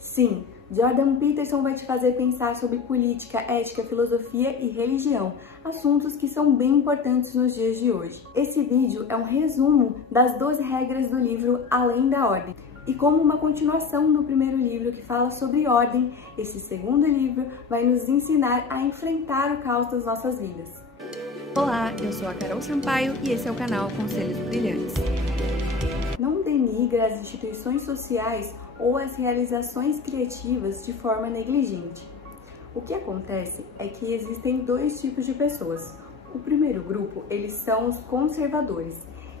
Sim, Jordan Peterson vai te fazer pensar sobre política, ética, filosofia e religião, assuntos que são bem importantes nos dias de hoje. Esse vídeo é um resumo das 12 regras do livro Além da Ordem. E como uma continuação do primeiro livro que fala sobre ordem, esse segundo livro vai nos ensinar a enfrentar o caos das nossas vidas. Olá, eu sou a Carol Sampaio e esse é o canal Conselhos Brilhantes. Não denigra as instituições sociais ou as realizações criativas de forma negligente. O que acontece é que existem dois tipos de pessoas. O primeiro grupo, eles são os conservadores.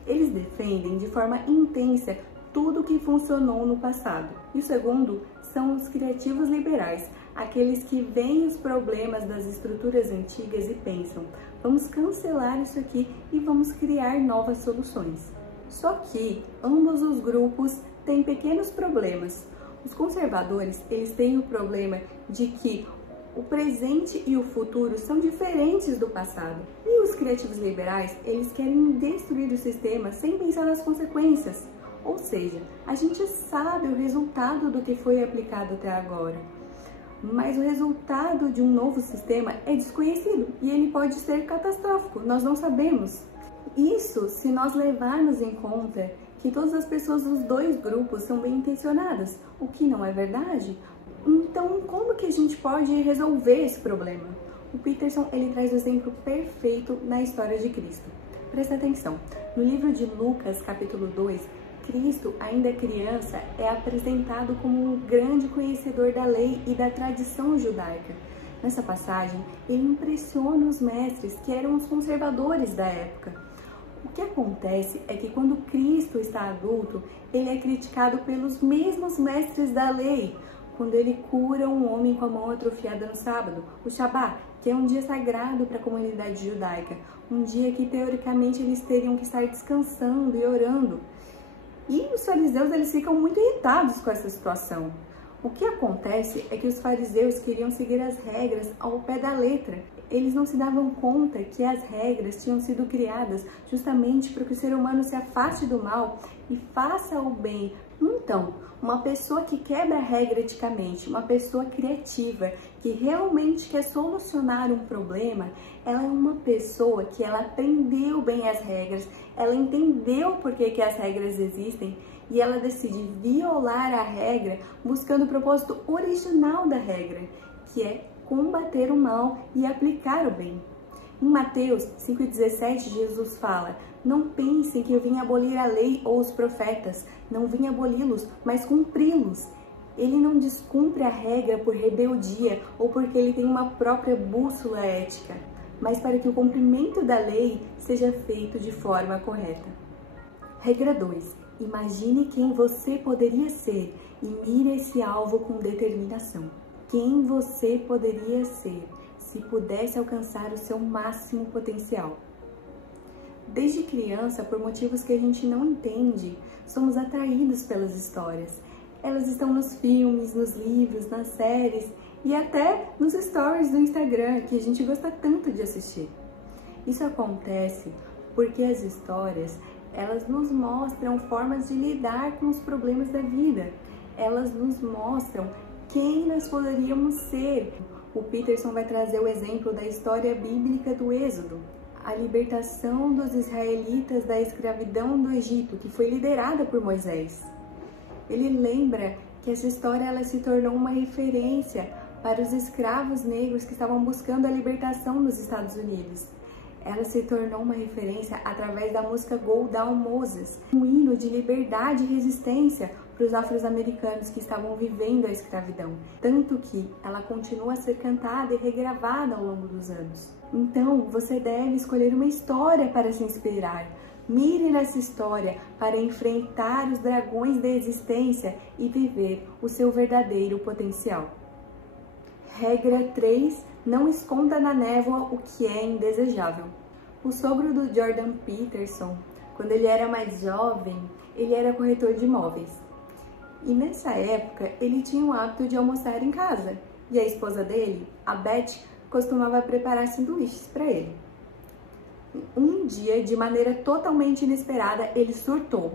Eles defendem de forma intensa tudo que funcionou no passado. E o segundo são os criativos liberais, aqueles que veem os problemas das estruturas antigas e pensam: vamos cancelar isso aqui e vamos criar novas soluções. Só que ambos os grupos têm pequenos problemas. Os conservadores, eles têm o problema de que o presente e o futuro são diferentes do passado. E os criativos liberais, eles querem destruir o sistema sem pensar nas consequências. Ou seja, a gente sabe o resultado do que foi aplicado até agora, mas o resultado de um novo sistema é desconhecido e ele pode ser catastrófico, nós não sabemos. Isso se nós levarmos em conta que todas as pessoas dos dois grupos são bem intencionadas, o que não é verdade. Então, como que a gente pode resolver esse problema? O Peterson, ele traz o exemplo perfeito na história de Cristo. Presta atenção, no livro de Lucas, capítulo 2, Cristo, ainda criança, é apresentado como um grande conhecedor da lei e da tradição judaica. Nessa passagem, ele impressiona os mestres que eram os conservadores da época. O que acontece é que quando Cristo está adulto, ele é criticado pelos mesmos mestres da lei, quando ele cura um homem com a mão atrofiada no sábado, o Shabá, que é um dia sagrado para a comunidade judaica, um dia que teoricamente eles teriam que estar descansando e orando. E os fariseus, eles ficam muito irritados com essa situação. O que acontece é que os fariseus queriam seguir as regras ao pé da letra. Eles não se davam conta que as regras tinham sido criadas justamente para que o ser humano se afaste do mal e faça o bem. Então, uma pessoa que quebra a regra eticamente, uma pessoa criativa, que realmente quer solucionar um problema, ela é uma pessoa que ela aprendeu bem as regras, ela entendeu por que as regras existem e ela decide violar a regra buscando o propósito original da regra, que é combater o mal e aplicar o bem. Em Mateus 5,17, Jesus fala: não pensem que eu vim abolir a lei ou os profetas, não vim aboli-los, mas cumpri-los. Ele não descumpre a regra por rebeldia ou porque ele tem uma própria bússola ética, mas para que o cumprimento da lei seja feito de forma correta. Regra 2. Imagine quem você poderia ser e mire esse alvo com determinação. Quem você poderia ser se pudesse alcançar o seu máximo potencial. Desde criança, por motivos que a gente não entende, somos atraídos pelas histórias. Elas estão nos filmes, nos livros, nas séries e até nos stories do Instagram, que a gente gosta tanto de assistir. Isso acontece porque as histórias, elas nos mostram formas de lidar com os problemas da vida. Elas nos mostram quem nós poderíamos ser. O Peterson vai trazer o exemplo da história bíblica do Êxodo, a libertação dos israelitas da escravidão do Egito, que foi liderada por Moisés. Ele lembra que essa história ela se tornou uma referência para os escravos negros que estavam buscando a libertação nos Estados Unidos. Ela se tornou uma referência através da música Go Down Moses, um hino de liberdade e resistência para os afro-americanos que estavam vivendo a escravidão, tanto que ela continua a ser cantada e regravada ao longo dos anos. Então, você deve escolher uma história para se inspirar. Mire nessa história para enfrentar os dragões da existência e viver o seu verdadeiro potencial. Regra 3. Não esconda na névoa o que é indesejável. O sogro do Jordan Peterson, quando ele era mais jovem, ele era corretor de imóveis. E nessa época, ele tinha o hábito de almoçar em casa. E a esposa dele, a Beth, costumava preparar sanduíches para ele. Um dia, de maneira totalmente inesperada, ele surtou.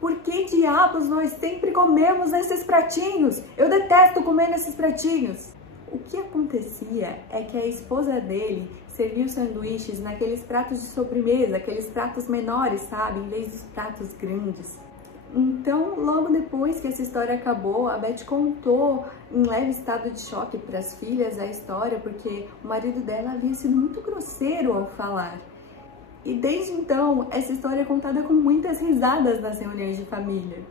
Por que diabos nós sempre comemos nesses pratinhos? Eu detesto comer nesses pratinhos. O que acontecia é que a esposa dele servia os sanduíches naqueles pratos de sobremesa, aqueles pratos menores, sabe? Em vez dos pratos grandes. Então, logo depois que essa história acabou, a Beth contou em leve estado de choque para as filhas a história, porque o marido dela havia sido muito grosseiro ao falar. E desde então, essa história é contada com muitas risadas nas reuniões de família.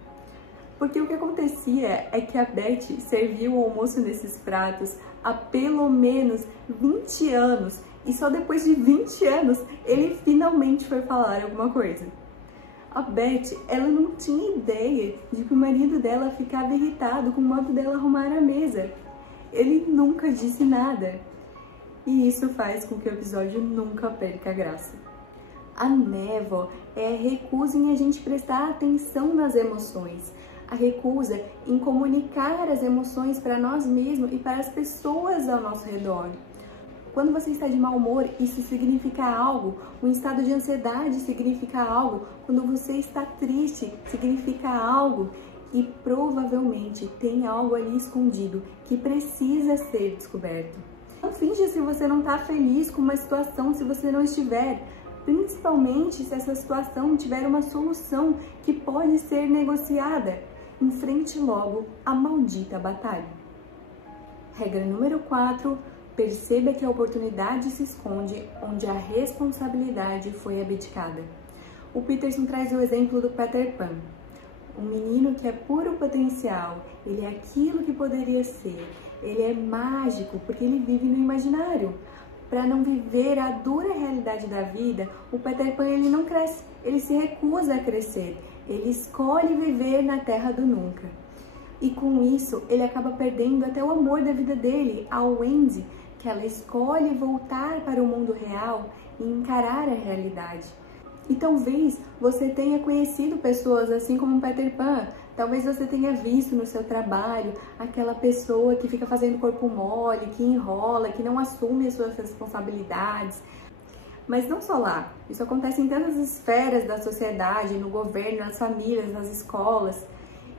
Porque o que acontecia é que a Beth servia o almoço nesses pratos há pelo menos 20 anos. E só depois de 20 anos, ele finalmente foi falar alguma coisa. A Beth, ela não tinha ideia de que o marido dela ficava irritado com o modo dela arrumar a mesa. Ele nunca disse nada. E isso faz com que o episódio nunca perca a graça. A névoa é a recusa em a gente prestar atenção nas emoções. A recusa em comunicar as emoções para nós mesmos e para as pessoas ao nosso redor. Quando você está de mau humor, isso significa algo. Um estado de ansiedade significa algo. Quando você está triste, significa algo. E provavelmente tem algo ali escondido que precisa ser descoberto. Não finja se você não está feliz com uma situação se você não estiver. Principalmente se essa situação tiver uma solução que pode ser negociada. Enfrente logo a maldita batalha. Regra número 4. Perceba que a oportunidade se esconde onde a responsabilidade foi abdicada. O Peterson traz o exemplo do Peter Pan. Um menino que é puro potencial, ele é aquilo que poderia ser. Ele é mágico porque ele vive no imaginário. Para não viver a dura realidade da vida, o Peter Pan ele não cresce, ele se recusa a crescer, ele escolhe viver na terra do nunca. E com isso, ele acaba perdendo até o amor da vida dele, a Wendy, que ela escolhe voltar para o mundo real e encarar a realidade. E talvez você tenha conhecido pessoas assim como Peter Pan. Talvez você tenha visto no seu trabalho aquela pessoa que fica fazendo corpo mole, que enrola, que não assume as suas responsabilidades. Mas não só lá. Isso acontece em tantas esferas da sociedade, no governo, nas famílias, nas escolas.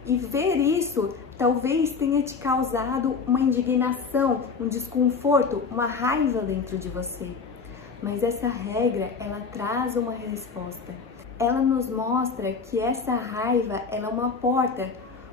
E ver isso talvez tenha te causado uma indignação, um desconforto, uma raiva dentro de você. Mas essa regra, ela traz uma resposta. Ela nos mostra que essa raiva ela é uma porta.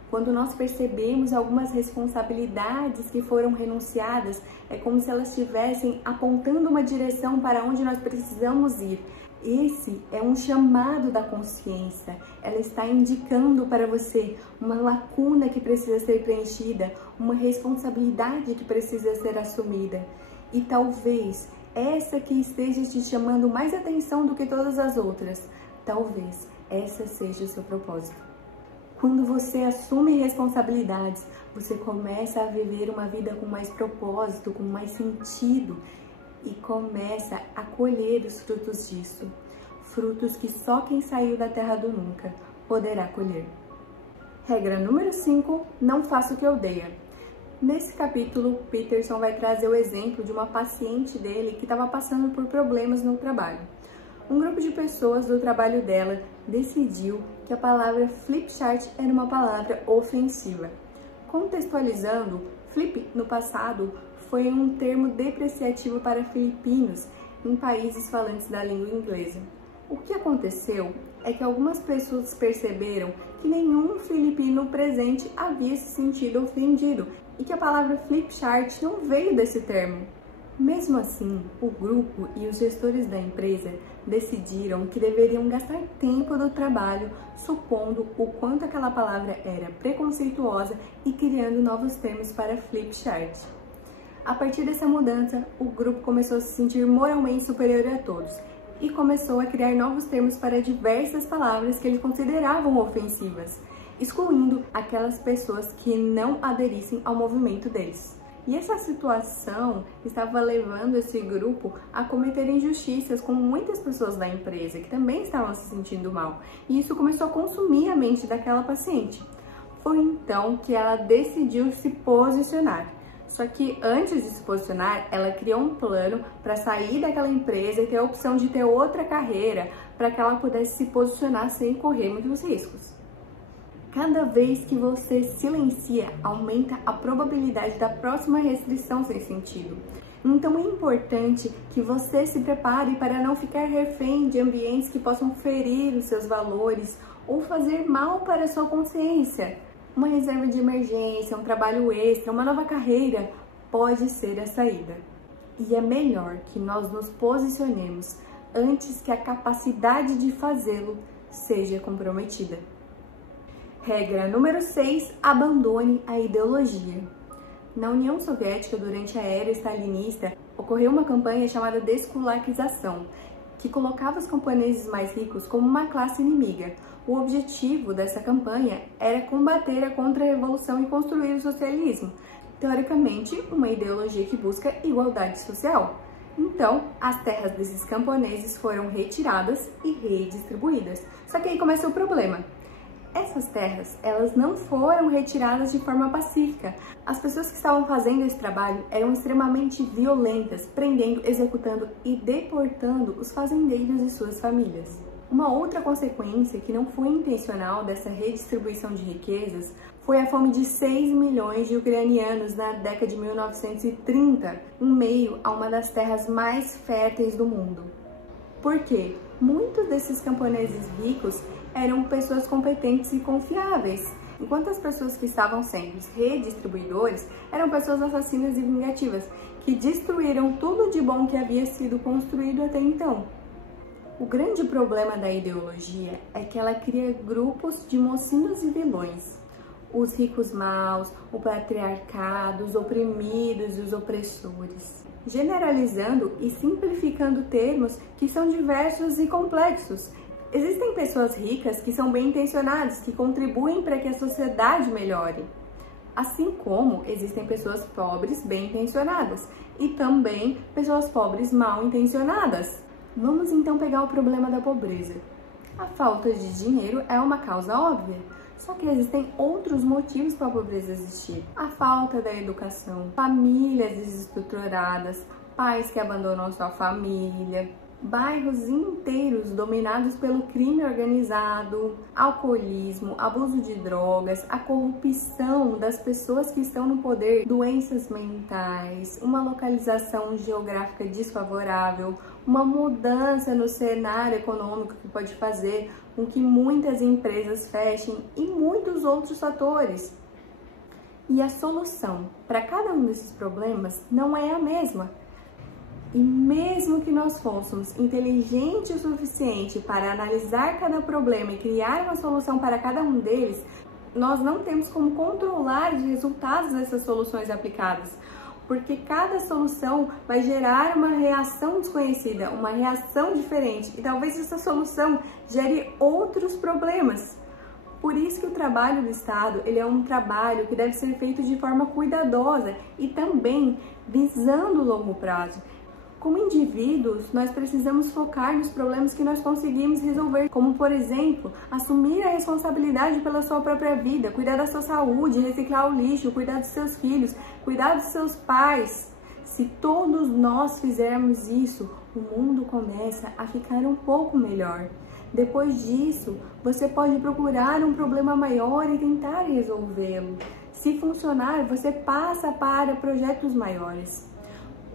Quando nós percebemos algumas responsabilidades que foram renunciadas, é como se elas estivessem apontando uma direção para onde nós precisamos ir. Esse é um chamado da consciência. Ela está indicando para você uma lacuna que precisa ser preenchida, uma responsabilidade que precisa ser assumida. E talvez essa que esteja te chamando mais atenção do que todas as outras. Talvez essa seja o seu propósito. Quando você assume responsabilidades, você começa a viver uma vida com mais propósito, com mais sentido e começa a colher os frutos disso. Frutos que só quem saiu da terra do nunca poderá colher. Regra número 5, não faça o que odeia. Nesse capítulo, Peterson vai trazer o exemplo de uma paciente dele que estava passando por problemas no trabalho. Um grupo de pessoas do trabalho dela decidiu que a palavra flipchart era uma palavra ofensiva. Contextualizando, flip no passado foi um termo depreciativo para filipinos em países falantes da língua inglesa. O que aconteceu é que algumas pessoas perceberam que nenhum filipino presente havia se sentido ofendido e que a palavra flipchart não veio desse termo. Mesmo assim, o grupo e os gestores da empresa decidiram que deveriam gastar tempo do trabalho supondo o quanto aquela palavra era preconceituosa e criando novos termos para flipchart. A partir dessa mudança, o grupo começou a se sentir moralmente superior a todos e começou a criar novos termos para diversas palavras que eles consideravam ofensivas, excluindo aquelas pessoas que não aderissem ao movimento deles. E essa situação estava levando esse grupo a cometer injustiças com muitas pessoas da empresa que também estavam se sentindo mal. E isso começou a consumir a mente daquela paciente. Foi então que ela decidiu se posicionar. Só que antes de se posicionar, ela criou um plano para sair daquela empresa e ter a opção de ter outra carreira para que ela pudesse se posicionar sem correr muitos riscos. Cada vez que você silencia, aumenta a probabilidade da próxima restrição sem sentido. Então é importante que você se prepare para não ficar refém de ambientes que possam ferir os seus valores ou fazer mal para a sua consciência. Uma reserva de emergência, um trabalho extra, uma nova carreira pode ser a saída. E é melhor que nós nos posicionemos antes que a capacidade de fazê-lo seja comprometida. Regra número 6. Abandone a ideologia. Na União Soviética, durante a era stalinista, ocorreu uma campanha chamada deskulakização, que colocava os camponeses mais ricos como uma classe inimiga. O objetivo dessa campanha era combater a contra-revolução e construir o socialismo, teoricamente uma ideologia que busca igualdade social. Então, as terras desses camponeses foram retiradas e redistribuídas. Só que aí começa o problema. Essas terras, elas não foram retiradas de forma pacífica. As pessoas que estavam fazendo esse trabalho eram extremamente violentas, prendendo, executando e deportando os fazendeiros e suas famílias. Uma outra consequência que não foi intencional dessa redistribuição de riquezas foi a fome de 6 milhões de ucranianos na década de 1930, em meio a uma das terras mais férteis do mundo. Por quê? Muitos desses camponeses ricos eram pessoas competentes e confiáveis, enquanto as pessoas que estavam sendo os redistribuidores eram pessoas assassinas e vingativas, que destruíram tudo de bom que havia sido construído até então. O grande problema da ideologia é que ela cria grupos de mocinhos e vilões. Os ricos maus, o patriarcado, os oprimidos e os opressores. Generalizando e simplificando termos que são diversos e complexos. Existem pessoas ricas que são bem intencionadas, que contribuem para que a sociedade melhore. Assim como existem pessoas pobres bem intencionadas e também pessoas pobres mal intencionadas. Vamos então pegar o problema da pobreza. A falta de dinheiro é uma causa óbvia, só que existem outros motivos para a pobreza existir. A falta da educação, famílias desestruturadas, pais que abandonam sua família, bairros inteiros dominados pelo crime organizado, alcoolismo, abuso de drogas, a corrupção das pessoas que estão no poder, doenças mentais, uma localização geográfica desfavorável, uma mudança no cenário econômico que pode fazer com que muitas empresas fechem e muitos outros fatores. E a solução para cada um desses problemas não é a mesma. E mesmo que nós fôssemos inteligentes o suficiente para analisar cada problema e criar uma solução para cada um deles, nós não temos como controlar os resultados dessas soluções aplicadas, porque cada solução vai gerar uma reação desconhecida, uma reação diferente, e talvez essa solução gere outros problemas. Por isso que o trabalho do Estado, ele é um trabalho que deve ser feito de forma cuidadosa e também visando o longo prazo. Como indivíduos, nós precisamos focar nos problemas que nós conseguimos resolver, como, por exemplo, assumir a responsabilidade pela sua própria vida, cuidar da sua saúde, reciclar o lixo, cuidar dos seus filhos, cuidar dos seus pais. Se todos nós fizermos isso, o mundo começa a ficar um pouco melhor. Depois disso, você pode procurar um problema maior e tentar resolvê-lo. Se funcionar, você passa para projetos maiores.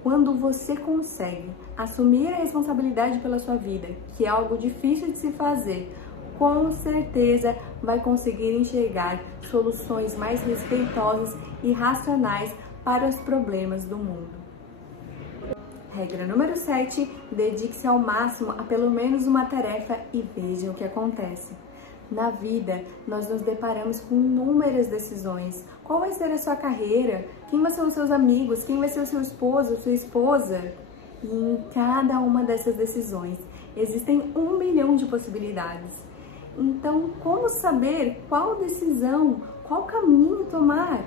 Quando você consegue assumir a responsabilidade pela sua vida, que é algo difícil de se fazer, com certeza vai conseguir enxergar soluções mais respeitosas e racionais para os problemas do mundo. Regra número 7. Dedique-se ao máximo a pelo menos uma tarefa e veja o que acontece. Na vida, nós nos deparamos com inúmeras decisões. Qual vai ser a sua carreira? Quem vão ser os seus amigos? Quem vai ser o seu esposo, sua esposa? E em cada uma dessas decisões, existem 1 bilhão de possibilidades. Então, como saber qual decisão, qual caminho tomar?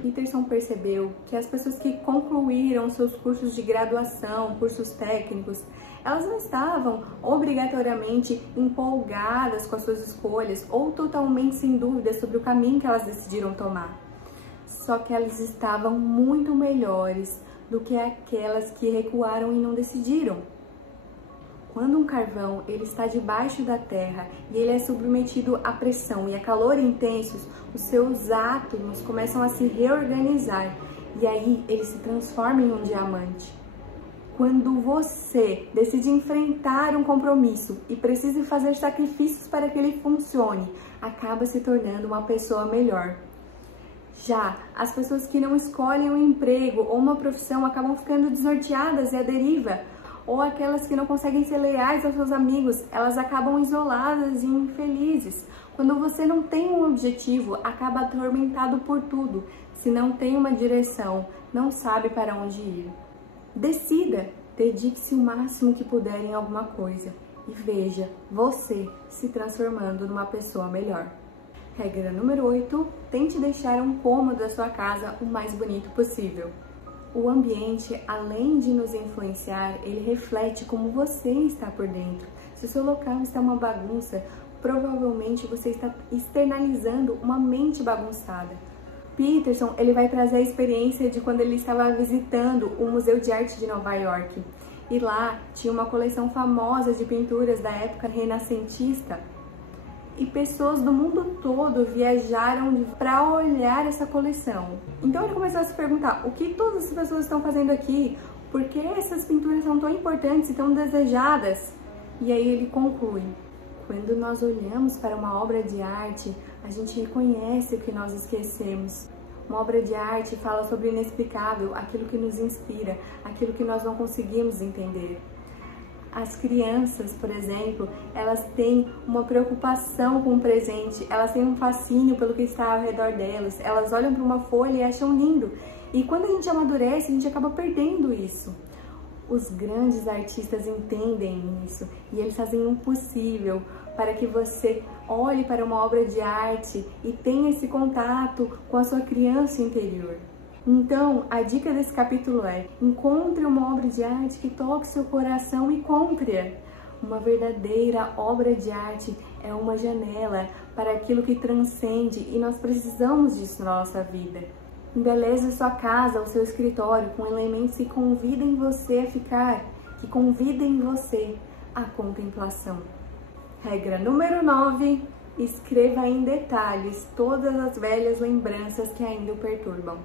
Peterson percebeu que as pessoas que concluíram seus cursos de graduação, cursos técnicos, elas não estavam obrigatoriamente empolgadas com as suas escolhas ou totalmente sem dúvidas sobre o caminho que elas decidiram tomar. Só que elas estavam muito melhores do que aquelas que recuaram e não decidiram. Quando um carvão ele está debaixo da terra e ele é submetido à pressão e a calor intensos, os seus átomos começam a se reorganizar e aí ele se transforma em um diamante. Quando você decide enfrentar um compromisso e precisa fazer sacrifícios para que ele funcione, acaba se tornando uma pessoa melhor. Já as pessoas que não escolhem um emprego ou uma profissão acabam ficando desnorteadas e à deriva, ou aquelas que não conseguem ser leais aos seus amigos, elas acabam isoladas e infelizes. Quando você não tem um objetivo, acaba atormentado por tudo. Se não tem uma direção, não sabe para onde ir. Decida, dedique-se o máximo que puder em alguma coisa e veja você se transformando numa pessoa melhor. Regra número 8, tente deixar um cômodo da sua casa o mais bonito possível. O ambiente, além de nos influenciar, ele reflete como você está por dentro. Se o seu local está uma bagunça, provavelmente você está externalizando uma mente bagunçada. Peterson, ele vai trazer a experiência de quando ele estava visitando o Museu de Arte de Nova York. E lá tinha uma coleção famosa de pinturas da época renascentista. E pessoas do mundo todo viajaram para olhar essa coleção. Então ele começou a se perguntar, o que todas as pessoas estão fazendo aqui? Por que essas pinturas são tão importantes e tão desejadas? E aí ele conclui, quando nós olhamos para uma obra de arte, a gente reconhece o que nós esquecemos. Uma obra de arte fala sobre o inexplicável, aquilo que nos inspira, aquilo que nós não conseguimos entender. As crianças, por exemplo, elas têm uma preocupação com o presente, elas têm um fascínio pelo que está ao redor delas, elas olham para uma folha e acham lindo. E quando a gente amadurece, a gente acaba perdendo isso. Os grandes artistas entendem isso e eles fazem o possível para que você olhe para uma obra de arte e tenha esse contato com a sua criança interior. Então, a dica desse capítulo é: encontre uma obra de arte que toque seu coração e compre-a. Uma verdadeira obra de arte é uma janela para aquilo que transcende e nós precisamos disso na nossa vida. Embeleze sua casa, o seu escritório com elementos que convidem você a ficar, que convidem você à contemplação. Regra número 9. Escreva em detalhes todas as velhas lembranças que ainda o perturbam.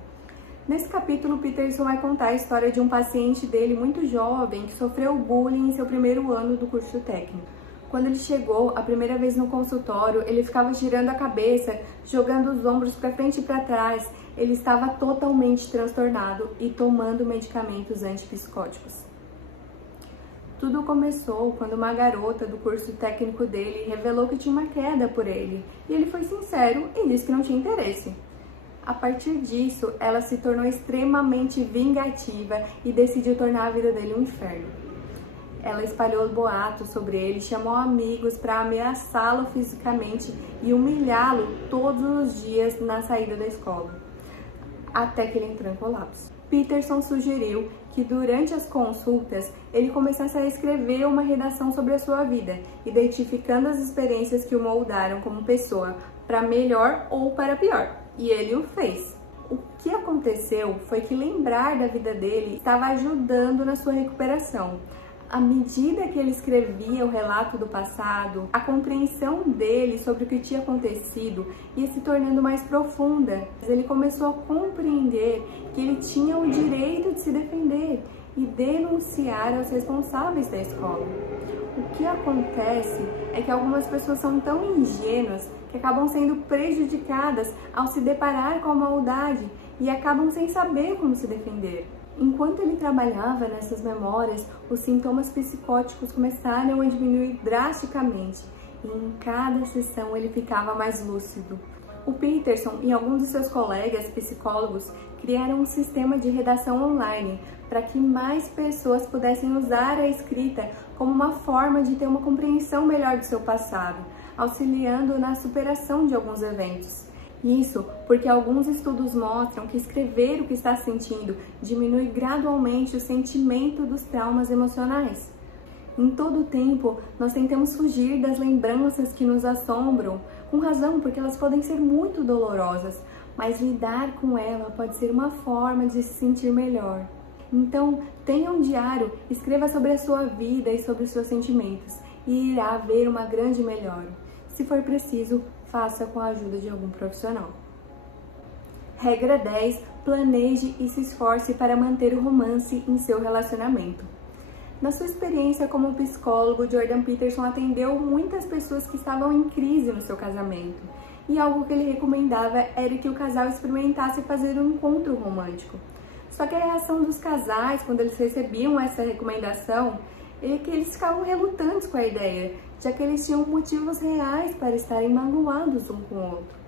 Nesse capítulo, Peterson vai contar a história de um paciente dele muito jovem que sofreu bullying em seu primeiro ano do curso técnico. Quando ele chegou a primeira vez no consultório, ele ficava girando a cabeça, jogando os ombros para frente e para trás. Ele estava totalmente transtornado e tomando medicamentos antipsicóticos. Tudo começou quando uma garota do curso técnico dele revelou que tinha uma queda por ele, e ele foi sincero e disse que não tinha interesse. A partir disso, ela se tornou extremamente vingativa e decidiu tornar a vida dele um inferno. Ela espalhou boatos sobre ele, chamou amigos para ameaçá-lo fisicamente e humilhá-lo todos os dias na saída da escola, até que ele entrou em colapso. Peterson sugeriu que durante as consultas ele começasse a escrever uma redação sobre a sua vida, identificando as experiências que o moldaram como pessoa para melhor ou para pior. E ele o fez. O que aconteceu foi que lembrar da vida dele estava ajudando na sua recuperação. À medida que ele escrevia o relato do passado, a compreensão dele sobre o que tinha acontecido ia se tornando mais profunda. Ele começou a compreender que ele tinha o direito de se defender e denunciar aos responsáveis da escola. O que acontece é que algumas pessoas são tão ingênuas que acabam sendo prejudicadas ao se deparar com a maldade e acabam sem saber como se defender. Enquanto ele trabalhava nessas memórias, os sintomas psicóticos começaram a diminuir drasticamente e em cada sessão ele ficava mais lúcido. O Peterson e alguns de seus colegas psicólogos criaram um sistema de redação online para que mais pessoas pudessem usar a escrita como uma forma de ter uma compreensão melhor do seu passado, auxiliando na superação de alguns eventos. Isso porque alguns estudos mostram que escrever o que está sentindo diminui gradualmente o sentimento dos traumas emocionais. Em todo o tempo, nós tentamos fugir das lembranças que nos assombram, com razão, porque elas podem ser muito dolorosas, mas lidar com ela pode ser uma forma de se sentir melhor. Então, tenha um diário, escreva sobre a sua vida e sobre os seus sentimentos e irá haver uma grande melhora. Se for preciso, faça com a ajuda de algum profissional. Regra 10. Planeje e se esforce para manter o romance em seu relacionamento. Na sua experiência como psicólogo, Jordan Peterson atendeu muitas pessoas que estavam em crise no seu casamento. E algo que ele recomendava era que o casal experimentasse fazer um encontro romântico. Só que a reação dos casais, quando eles recebiam essa recomendação, é que eles ficavam relutantes com a ideia, já que eles tinham motivos reais para estarem magoados um com o outro.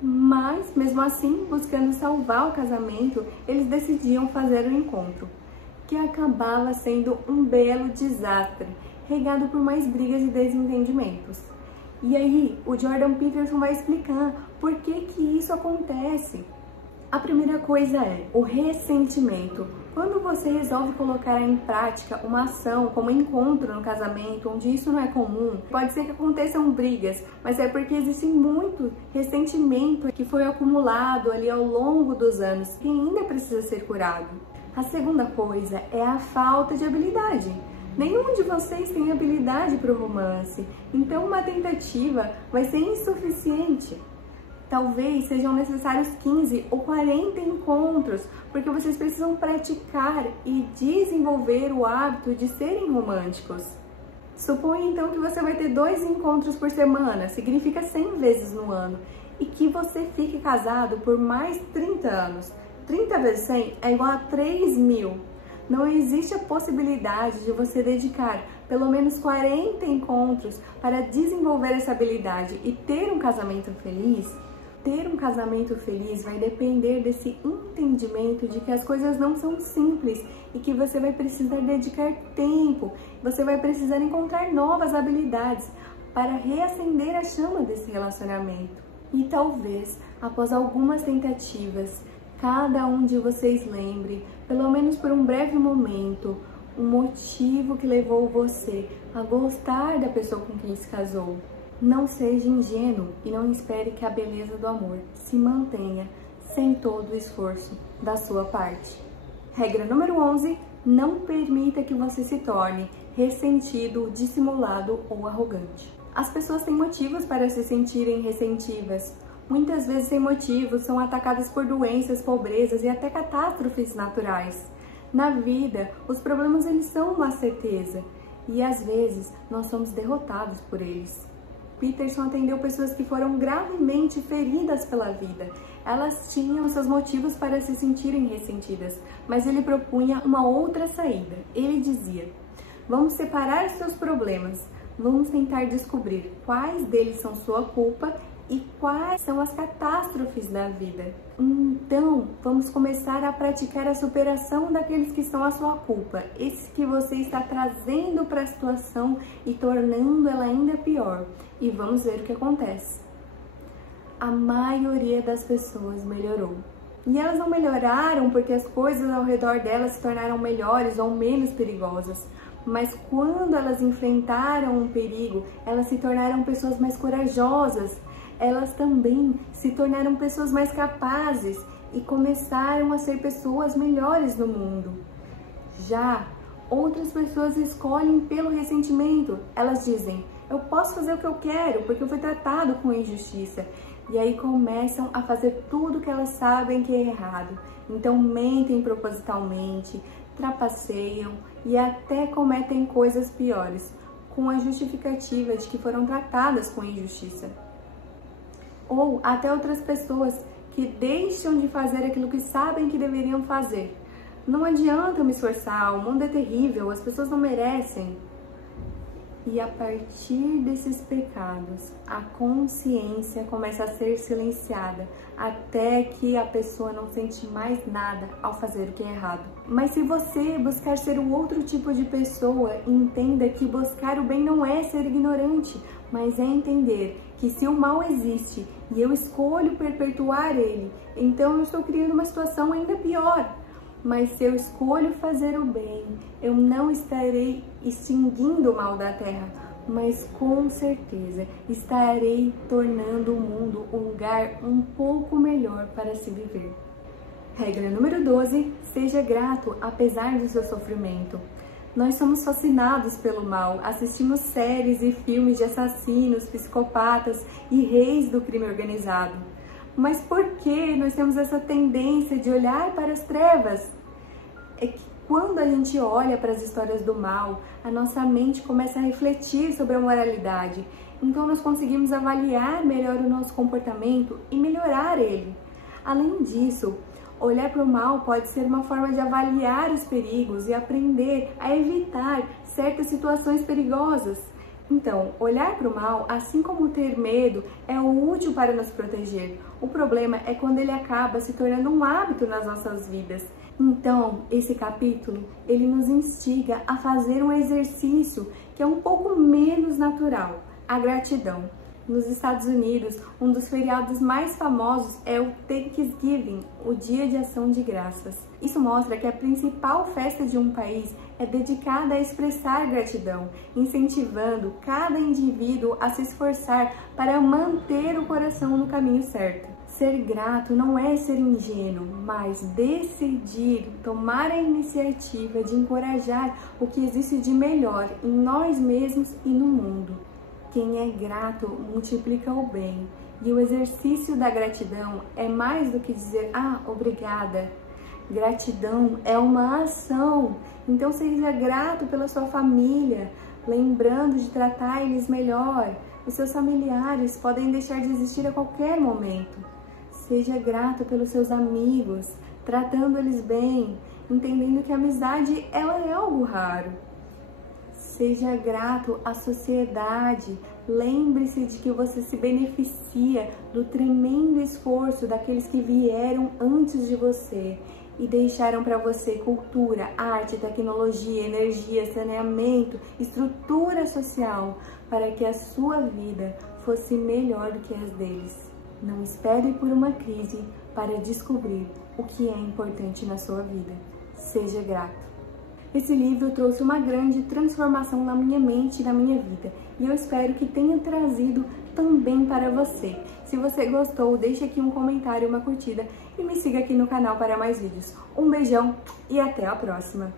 Mas, mesmo assim, buscando salvar o casamento, eles decidiam fazer o encontro, que acabava sendo um belo desastre, regado por mais brigas e desentendimentos. E aí, o Jordan Peterson vai explicar por que isso acontece. A primeira coisa é o ressentimento. Quando você resolve colocar em prática uma ação como encontro no casamento, onde isso não é comum, pode ser que aconteçam brigas, mas é porque existe muito ressentimento que foi acumulado ali ao longo dos anos e ainda precisa ser curado. A segunda coisa é a falta de habilidade. Nenhum de vocês tem habilidade para o romance, então uma tentativa vai ser insuficiente. Talvez sejam necessários 15 ou 40 encontros, porque vocês precisam praticar e desenvolver o hábito de serem românticos. Suponha então que você vai ter 2 encontros por semana, significa 100 vezes no ano, e que você fique casado por mais 30 anos. 30 vezes 100 é igual a 3.000. Não existe a possibilidade de você dedicar pelo menos 40 encontros para desenvolver essa habilidade e ter um casamento feliz. Ter um casamento feliz vai depender desse entendimento de que as coisas não são simples e que você vai precisar dedicar tempo, você vai precisar encontrar novas habilidades para reacender a chama desse relacionamento. E talvez, após algumas tentativas, cada um de vocês lembre, pelo menos por um breve momento, o motivo que levou você a gostar da pessoa com quem se casou. Não seja ingênuo e não espere que a beleza do amor se mantenha sem todo o esforço da sua parte. Regra número 11. Não permita que você se torne ressentido, dissimulado ou arrogante. As pessoas têm motivos para se sentirem ressentivas. Muitas vezes sem motivos, são atacadas por doenças, pobrezas e até catástrofes naturais. Na vida, os problemas eles são uma certeza e às vezes nós somos derrotados por eles. Peterson atendeu pessoas que foram gravemente feridas pela vida. Elas tinham seus motivos para se sentirem ressentidas, mas ele propunha uma outra saída. Ele dizia: vamos separar seus problemas, vamos tentar descobrir quais deles são sua culpa e quais são as catástrofes da vida. Então, vamos começar a praticar a superação daqueles que são a sua culpa, esses que você está trazendo para a situação e tornando ela ainda pior. E vamos ver o que acontece. A maioria das pessoas melhorou. E elas não melhoraram porque as coisas ao redor delas se tornaram melhores ou menos perigosas. Mas quando elas enfrentaram um perigo, elas se tornaram pessoas mais corajosas. Elas também se tornaram pessoas mais capazes e começaram a ser pessoas melhores no mundo. Já outras pessoas escolhem pelo ressentimento. Elas dizem: eu posso fazer o que eu quero porque eu fui tratado com injustiça. E aí começam a fazer tudo que elas sabem que é errado. Então mentem propositalmente, trapaceiam e até cometem coisas piores, com a justificativa de que foram tratadas com injustiça. Ou até outras pessoas que deixam de fazer aquilo que sabem que deveriam fazer. Não adianta eu me esforçar, o mundo é terrível, as pessoas não merecem. E a partir desses pecados, a consciência começa a ser silenciada, até que a pessoa não sente mais nada ao fazer o que é errado. Mas se você buscar ser o outro tipo de pessoa, entenda que buscar o bem não é ser ignorante, mas é entender que se o mal existe e eu escolho perpetuar ele, então eu estou criando uma situação ainda pior. Mas se eu escolho fazer o bem, eu não estarei extinguindo o mal da terra, mas com certeza estarei tornando o mundo um lugar um pouco melhor para se viver. Regra número 12, seja grato apesar do seu sofrimento. Nós somos fascinados pelo mal, assistimos séries e filmes de assassinos, psicopatas e reis do crime organizado. Mas por que nós temos essa tendência de olhar para as trevas? É que quando a gente olha para as histórias do mal, a nossa mente começa a refletir sobre a moralidade. Então nós conseguimos avaliar melhor o nosso comportamento e melhorar ele. Além disso, olhar para o mal pode ser uma forma de avaliar os perigos e aprender a evitar certas situações perigosas. Então, olhar para o mal, assim como ter medo, é útil para nos proteger. O problema é quando ele acaba se tornando um hábito nas nossas vidas. Então, esse capítulo, ele nos instiga a fazer um exercício que é um pouco menos natural, a gratidão. Nos Estados Unidos, um dos feriados mais famosos é o Thanksgiving, o Dia de Ação de Graças. Isso mostra que a principal festa de um país é dedicada a expressar gratidão, incentivando cada indivíduo a se esforçar para manter o coração no caminho certo. Ser grato não é ser ingênuo, mas decidir, tomar a iniciativa de encorajar o que existe de melhor em nós mesmos e no mundo. Quem é grato multiplica o bem, e o exercício da gratidão é mais do que dizer, obrigada. Gratidão é uma ação, então seja grato pela sua família, lembrando de tratar eles melhor. Os seus familiares podem deixar de existir a qualquer momento. Seja grato pelos seus amigos, tratando eles bem, entendendo que a amizade ela é algo raro. Seja grato à sociedade, lembre-se de que você se beneficia do tremendo esforço daqueles que vieram antes de você e deixaram para você cultura, arte, tecnologia, energia, saneamento, estrutura social para que a sua vida fosse melhor do que as deles. Não espere por uma crise para descobrir o que é importante na sua vida. Seja grato. Esse livro trouxe uma grande transformação na minha mente e na minha vida, e eu espero que tenha trazido também para você. Se você gostou, deixe aqui um comentário, uma curtida e me siga aqui no canal para mais vídeos. Um beijão e até a próxima!